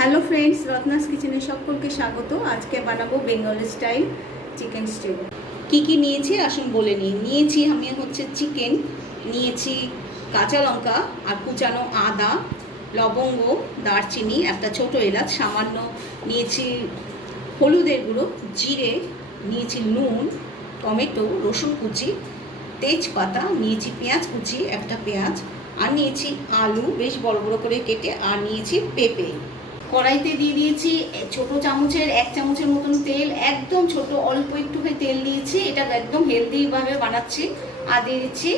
Hello friends Ratna's কিচেনে সকলকে স্বাগত। আজকে বানাবো বেঙ্গল স্টাইল চিকেন স্টেউ কি কি নিয়েছি আসুন বলে নিই। নিয়েছি আমি হচ্ছে চিকেন নিয়েছি কাঁচা লঙ্কা আর কুচানো আদা, লবঙ্গ, দারচিনি, একটা ছোট এলাচ, সামান্য নিয়েছি হলুদের গুঁড়ো, জিরে, নিয়েছি নুন, টমেটো, রসুন কুচি, তেজপাতা, নিয়েছি পেঁয়াজ কুচি, একটা পেঁয়াজ, আর নিয়েছি আলু, বেশ বড় বড় করে কেটে, আর নিয়েছি পেঁপে। কড়াইতে দিয়ে দিয়েছি ছোট চামচের, এক চামচের মতন তেল, একদম ছোট, অল্প একটুখানি তেল দিয়েছি। এটা একদম হেলদিভাবে বানাচ্ছি। আর দিয়ে দিচ্ছি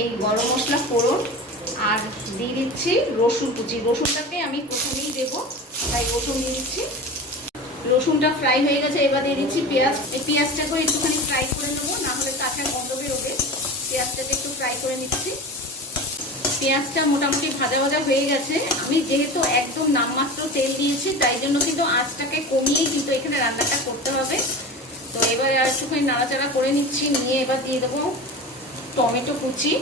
এই গরম মশলা ফোড়ন। আর দিয়ে দিচ্ছি রসুন কুচি। রসুনটাকে আমি প্রথমেই দেবো। তাই রসুন দিয়ে দিচ্ছি। রসুনটা ফ্রাই হয়ে গেছে, এবার দিয়ে দিচ্ছি পেঁয়াজ। এই পেঁয়াজটাকে একটুখানি ফ্রাই করে নেব, না হলে কাঁচা গন্ধ বেরোবে। পেঁয়াজটাকে একটু ফ্রাই করে নিচ্ছি। পেঁয়াজটা মোটামুটি ভাজা ভাজা হয়ে গেছে। আমি যেহেতু একদম নামমাত্র তেল দিয়েছি, তাই জন্য কিন্তু আঁচটাকে কমিয়েই কিন্তু এখানে রান্নাটা করতে হবে। তো এবার আর একটুখানি নাড়াচাড়া করে নিচ্ছি, নিয়ে এবার দিয়ে দেবো টমেটো কুচি।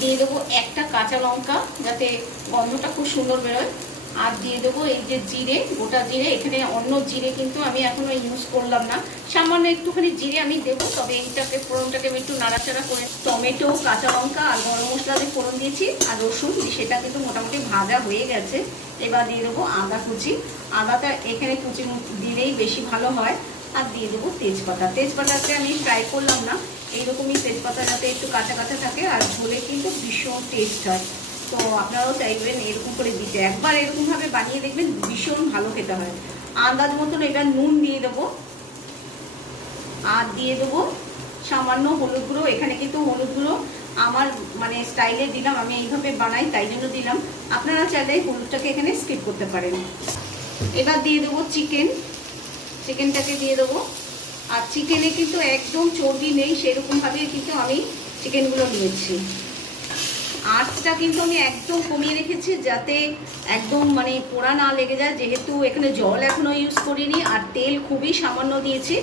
দিয়ে দেবো একটা কাঁচা লঙ্কা, যাতে গন্ধটা খুব সুন্দর বেরোয়। আর দিয়ে দেবো এই যে জিরে, গোটা জিরে। এখানে অন্য জিরে কিন্তু আমি এখনও ইউজ করলাম না। সামান্য একটুখানি জিরে আমি দেবো, তবে এইটাকে, ফোড়নটাকে আমি একটু নাড়াচাড়া করে টমেটো, কাঁচা লঙ্কা আর গরম মশলা দিয়ে ফোড়ন দিয়েছি আর রসুন সেটা কিন্তু মোটামুটি ভাজা হয়ে গেছে। এবার দিয়ে দেবো আদা কুচি। আদাটা এখানে কুচি দিলেই বেশি ভালো হয়। আর দিয়ে দেবো তেজপাতা। তেজপাতাকে আমি ফ্রাই করলাম না। এইরকমই তেজপাতা যাতে একটু কাঁচা কাঁচা থাকে আর ঝোলে কিন্তু ভীষণ টেস্ট হয়। তো আপনারাও চাইবেন এরকম করে দিতে একবার এরকমভাবে বানিয়ে দেখবেন ভীষণ ভালো খেতে হয়। আন্দাজ মতন এবার নুন দিয়ে দেবো। আর দিয়ে দেবো সামান্য হলুদ গুঁড়ো। এখানে কিন্তু হলুদ গুঁড়ো আমার মানে স্টাইলে দিলাম, আমি এইভাবে বানাই, তাই জন্য দিলাম। আপনারা চাইলে হলুদটাকে এখানে স্কিপ করতে পারেন। এবার দিয়ে দেবো চিকেন। চিকেনটাকে দিয়ে দেবো। আর চিকেনে কিন্তু একদম চর্বি নেই, সেরকমভাবে কিন্তু আমি চিকেনগুলো নিয়েছি। আঁচটা কিন্তু আমি একদম কমিয়ে রেখেছি যাতে একদম মানে পোড়া না লেগে যায়। যেহেতু এখানে জল এখনও ইউজ করিনি আর তেল খুবই সামান্য দিয়েছি।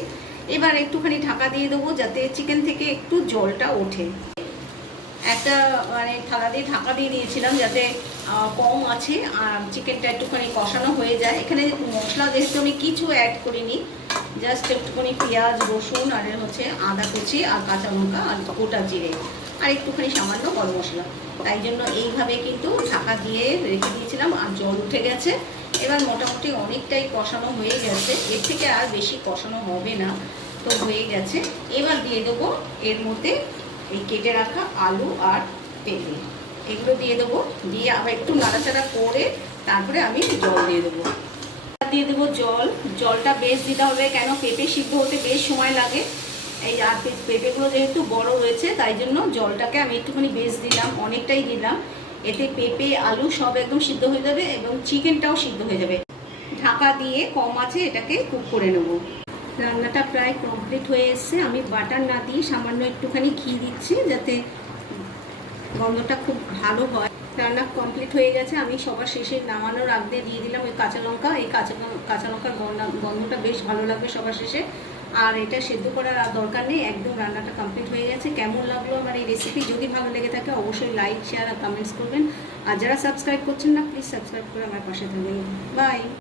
এবার একটুখানি ঢাকা দিয়ে দেবো যাতে চিকেন থেকে একটু জলটা ওঠে। একটা মানে থালা দিয়ে ঢাকা দিয়ে দিয়েছিলাম যাতে কম আছে আর চিকেনটা একটুখানি কষানো হয়ে যায়। এখানে মশলা যেহেতু আমি কিছু অ্যাড করিনি জাস্ট একটুখানি পেঁয়াজ, রসুন আর হচ্ছে আদা কুচি আর কাঁচা লঙ্কা আর গোটা জিরে। আর একটুখানি সামান্য গরম মশলা। তাই জন্য এইভাবে কিন্তু ঢাকা দিয়ে রেখে দিয়েছিলাম আর জল উঠে গেছে। এবার মোটামুটি অনেকটাই কষানো হয়ে গেছে। এর থেকে আর বেশি কষানো হবে না, তো হয়ে গেছে। এবার দিয়ে দেবো এর মধ্যে এই কেটে রাখা আলু আর পেঁপে এগুলো দিয়ে দেবো, দিয়ে আবার একটু নাড়াচাড়া করে তারপরে আমি জল দিয়ে দেবো। দিয়ে দেবো জল। জলটা বেশ দিতে হবে কেন? পেঁপে সিদ্ধ হতে বেশ সময় লাগে। এই আর পেঁপেগুলো যেহেতু বড় রয়েছে তাই জন্য জলটাকে আমি একটুখানি বেশ দিলাম, অনেকটাই দিলাম। এতে পেঁপে, আলু সব একদম সিদ্ধ হয়ে যাবে এবং চিকেনটাও সিদ্ধ হয়ে যাবে। ঢাকা দিয়ে কম আছে, এটাকে কুক করে নেব। রান্নাটা প্রায় কমপ্লিট হয়ে এসছে। আমি বাটার না দিয়ে সামান্য একটুখানি ঘি দিচ্ছি যাতে গন্ধটা খুব ভালো হয়। রান্না কমপ্লিট হয়ে গেছে। আমি সবার শেষে নামানোর আগে দিয়ে দিলাম ওই কাঁচা লঙ্কা। এই কাঁচা কাঁচা লঙ্কার গন্ধটা বেশ ভালো লাগবে সবার শেষে। আর এটা সেদ্ধ করার আর দরকার নেই, একদম রান্নাটা কমপ্লিট হয়ে গেছে। কেমন লাগল আমার এই রেসিপি যদি ভালো লেগে থাকে, অবশ্যই লাইক শেয়ার আর কমেন্টস করবেন। আর যারা সাবস্ক্রাইব করছেন না প্লিজ সাবস্ক্রাইব করে আমার পাশে থাকবেন বাই